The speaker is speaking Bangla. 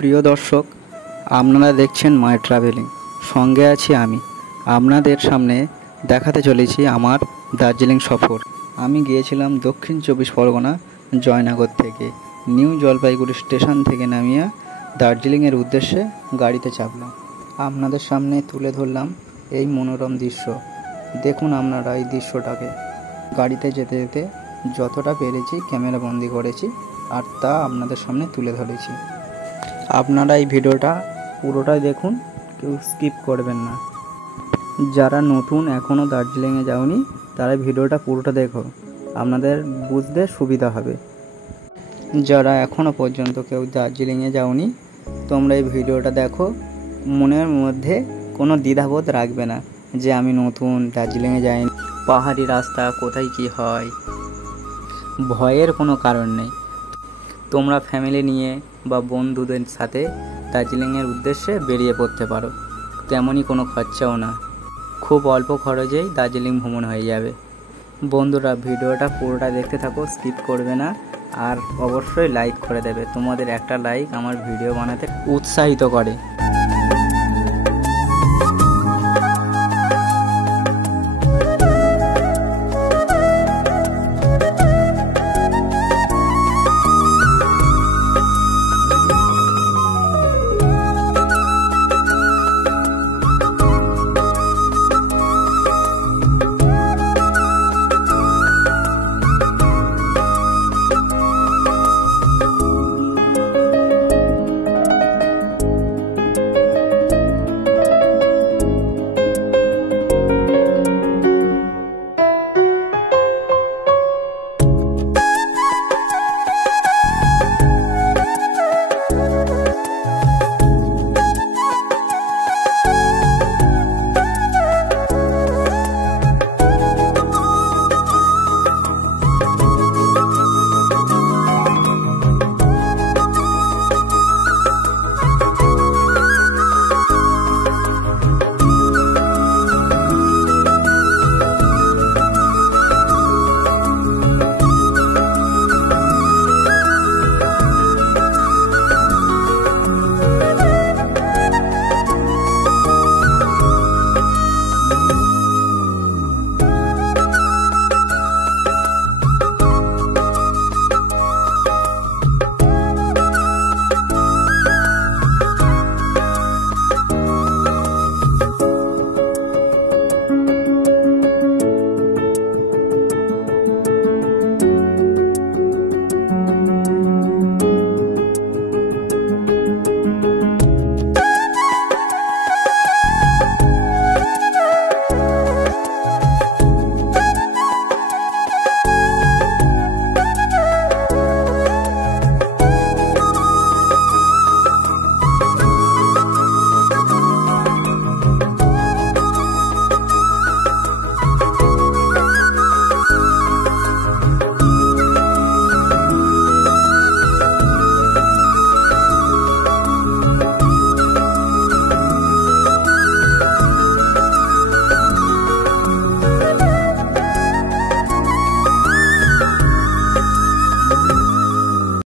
প্রিয় দর্শক, আপনারা দেখছেন মাই ট্রাভেলিং। সঙ্গে আছি আমি। আপনাদের সামনে দেখাতে চলেছি আমার দার্জিলিং সফর। আমি গিয়েছিলাম দক্ষিণ 24 পরগনা জয়নগর থেকে। নিউ জলপাইগুড়ি স্টেশন থেকে নামিয়ে দার্জিলিংয়ের উদ্দেশ্যে গাড়িতে চাপলাম। আপনাদের সামনে তুলে ধরলাম এই মনোরম দৃশ্য। দেখুন আপনারা এই দৃশ্যটাকে। গাড়িতে যেতে যেতে যতটা পেরেছি ক্যামেরা বন্দি করেছি, আর তা আপনাদের সামনে তুলে ধরেছি। আপনারা এই ভিডিওটা পুরোটাই দেখুন, কেউ স্কিপ করবেন না। যারা নতুন এখনও দার্জিলিংয়ে যাওনি তারা ভিডিওটা পুরোটা দেখো, আপনাদের বুঝতে সুবিধা হবে। যারা এখনও পর্যন্ত কেউ দার্জিলিংয়ে যাওনি, তোমরা এই ভিডিওটা দেখো। মনের মধ্যে কোনো দ্বিধাবোধ রাখবে না যে আমি নতুন, দার্জিলিংয়ে যাইনি, পাহাড়ি রাস্তা কোথায় কি হয়। ভয়ের কোনো কারণ নেই। তোমরা ফ্যামিলি নিয়ে বা বন্ধুদের সাথে দার্জিলিংয়ের উদ্দেশ্যে বেরিয়ে পড়তে পারো। তেমনই কোনো খরচাও না, খুব অল্প খরচেই দার্জিলিং ভ্রমণ হয়ে যাবে। বন্ধুরা, ভিডিওটা পুরোটা দেখতে থাকো, স্কিপ করবে না, আর অবশ্যই লাইক করে দেবে। তোমাদের একটা লাইক আমার ভিডিও বানাতে উৎসাহিত করে।